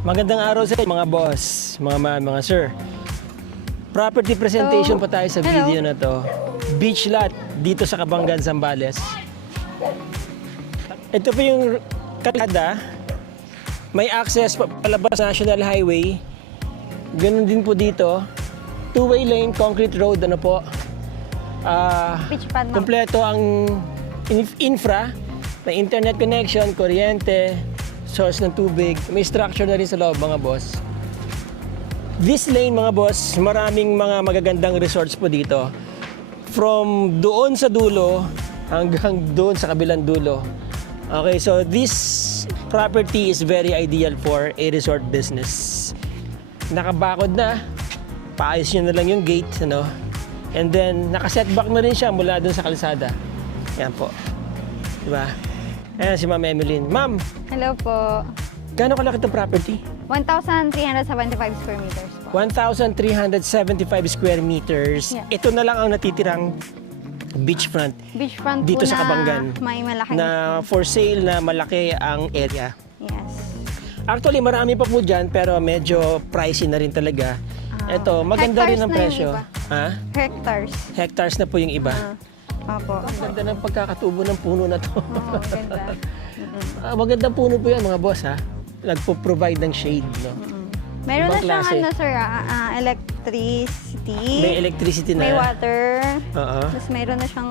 Magandang araw sa mga boss, mga ma'am, mga sir. Property presentation pa tayo sa video na to. Beach lot dito sa Cabangan, Zambales. Ito po yung kalsada. May access palabas National Highway. Ganun din po dito. Two-way lane, concrete road, ano po. Beachfront, ma'am. Kompleto ang infra. May internet connection, kuryente, source ng tubig. May structure na rin sa loob, mga boss. This lane, mga boss, maraming mga magagandang resorts po dito. From doon sa dulo hanggang doon sa kabilang dulo. Okay, so this property is very ideal for a resort business. Nakabakod na. Paayos nyo na lang yung gate, ano? And then, nakasetback na rin siya mula doon sa kalsada. Yan po. Diba? Ayan si Ma'am Emeline. Ma'am, Hello po. gaano kalaki itong property? 1,375 square meters po. 1,375 square meters. Yeah. Ito na lang ang natitirang beachfront Beachfront dito po sa na Cabangan. may malaking... Na for sale na malaki ang area. Yes. Actually, marami pa po dyan pero medyo pricey na rin talaga. Ito, maganda rin Hectares ang na yung presyo. iba. Ha? Hectares. Hectares na po yung iba. Opo. Ang ganda ng pagkakatubo ng puno na to. Oo, ganda. Magandang puno po yan, mga boss, ha? Nagpo-provide ng shade, no? Meron Ibang na siyang klase. ano, sir, electricity. May electricity na. May water. Oo. Tapos meron na siyang...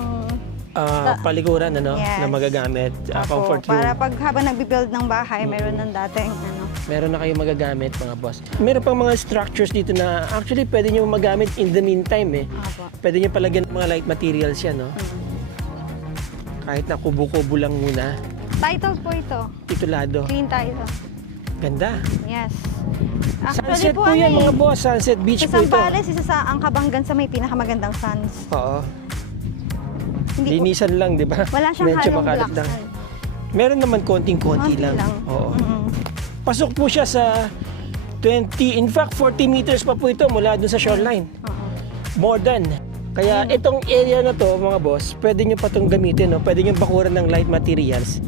Palikuran, ano? Yes. Na magagamit. Opo, Comfort room. para pag habang nagbibuild ng bahay, meron ng dating ano. Meron na kayo magagamit, mga boss. Meron pang mga structures dito na actually pwede nyo magamit in the meantime, eh. Opo. Pwede nyo palagyan ng mga light materials yan, no? Kahit na kubo-kubo lang muna. Title po ito. Titulado. Clean title. Ganda. Yes. Sunset po yan, mga boss. Sunset Beach Sa po ito. Zambales, isa sa ang Cabangan sa may pinakamagandang suns. Oo. Hindi po, Linisan lang, di ba? wala siyang Medyo halong makalat black lang. sand. Meron naman konting-konti Konti lang. lang. Oo. Mm-mm. Pasok po siya sa 20, in fact 40 meters pa po ito mula dun sa shoreline. Oo. More than. Kaya itong area na to, mga boss, pwede nyo pa itong gamitin, no? Pwede nyo bakuran ng light materials.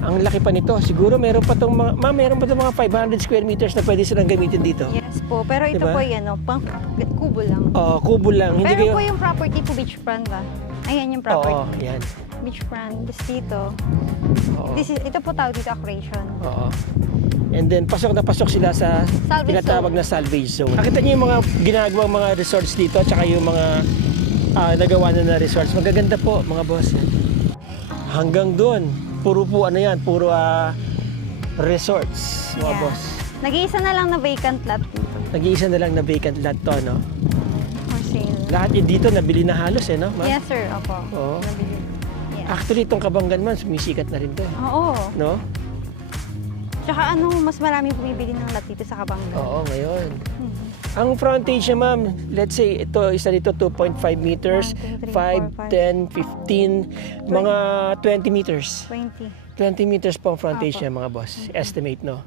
Ang laki pa nito. Siguro meron pa itong mga, meron pa itong mga 500 square meters na pwede silang gamitin dito. Yes po, pero ito Diba? po yan, no, pang kubo lang. Kubo lang. Hindi Pero kayo... po yung property po beachfront ba? Ayan yung property. Oo, yan. Beachfront, tapos dito. Oo. Ito po tawag dito accretion. Oo. And then, pasok na pasok sila sa Salvage tinatawag zone. na salvage zone. Nakita niyo yung mga ginagawang mga resorts dito at saka yung mga nagawa na resorts. Magaganda po, mga boss. Hanggang doon, puro po ano yan, puro resorts, mga Yeah. boss. Nag-iisa na lang na vacant lot dito. Nag-iisa na lang na vacant lot to, no? For sale. Lahat dito nabili na halos, eh, no? ma'am? Yes sir, opo. Oo. Nabili. Yes. Actually, itong Cabangan man, sumisikat na rin to, eh. Oo. No? Tsaka ano, mas marami bumibili ng lot dito sa Cabangan. Oo, ngayon. Ang frontage niya, ma'am, let's say, ito, isa dito 2.5 meters, 1, 2, 5, 10, 15, mga 20 meters. 20. 20 meters po ang frontage niya, mga boss. Estimate, no?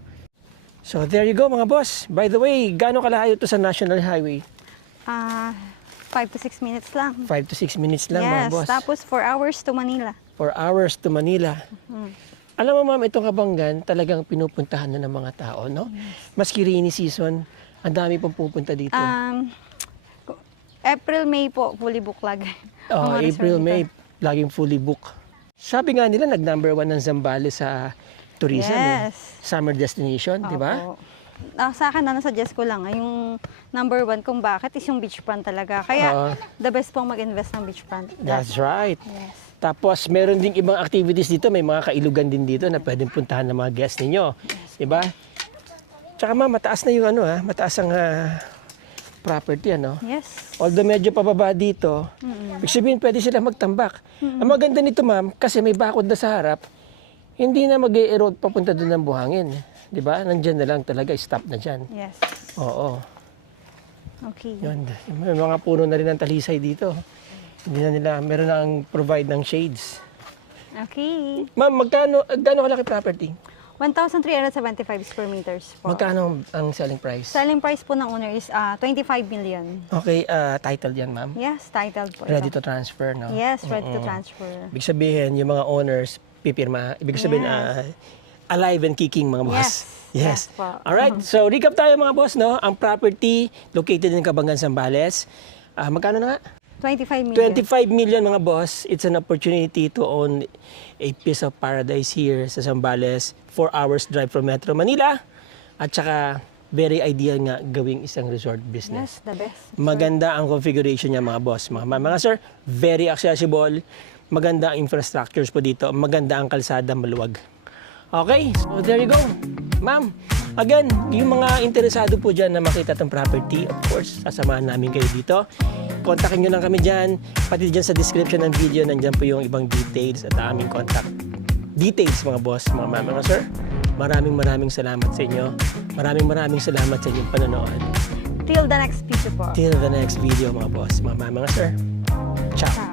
So, there you go, mga boss. By the way, gaano kalayo to sa National Highway? 5 to 6 minutes lang. 5 to 6 minutes lang, mga Yes, boss. tapos 4 hours to Manila. 4 hours to Manila. Alam mo, ma'am, itong Cabangan, talagang pinupuntahan na ng mga tao, no? Maski rainy season, ang dami pong pupunta dito. April, May po, fully book lagi. Ang mga April, resort May, dito. laging fully book. Sabi nga nila, nag-number 1 ng Zambales sa tourism. Yes. Summer destination, di ba? Opo. Sa akin, suggest ko lang, yung number 1 kung bakit is yung beachfront talaga. Kaya, the best pong mag-invest ng beachfront. That's right. Yes. Tapos, meron ding ibang activities dito. May mga kailugan din dito na pwedeng puntahan ng mga guests ninyo. Di ba? Tsaka mataas na yung mataas ang property, ano? Yes. Although medyo pababa dito, ibig sabihin pwede sila magtambak. Ang maganda nito, ma'am, kasi may bakod na sa harap, hindi na mag-e-erode papunta doon ng buhangin. Di ba? Nandyan na lang talaga, stop na dyan. Yes. Oo. Okay. Yun. May mga puno na rin ng talisay dito. Hindi na nila, meron na ang provide ng shades. Okay. Ma'am, gaano kalaki property? 1,375 square meters po. Magkano ang selling price? Selling price po ng owner is 25 million. Okay, title yan, ma'am. Yes, titled po. Ready ito. to transfer, no? Yes, ready to transfer. Ibig sabihin, yung mga owners, pipirma. Ibig sabihin, Yes. alive and kicking, mga boss. Yes. Yes. Yes po. Alright, so recap tayo mga boss, no? Ang property located in Cabangan, Zambales. Magkano na nga? 25 million. 25 million mga boss. It's an opportunity to own a piece of paradise here sa Zambales. 4 hours drive from Metro Manila. At saka, very ideal nga gawing isang resort business. Yes, the best. Maganda ang configuration niya mga boss. Mga sir, very accessible. Maganda ang infrastructures po dito. Maganda ang kalsada, maluwag. Okay, so there you go. Ma'am, again, yung mga interesado po dyan na makita itong property, of course, sasamahan namin kayo dito. Kontakin nyo lang kami dyan. Pati dyan sa description ng video, nandyan po yung ibang details at aming contact details mga boss, mga ma'am, mga sir. Maraming salamat sa inyo. Maraming salamat sa inyong panonood. Till the next video po. Till the next video mga boss, mga ma'am, mga sir. Ciao.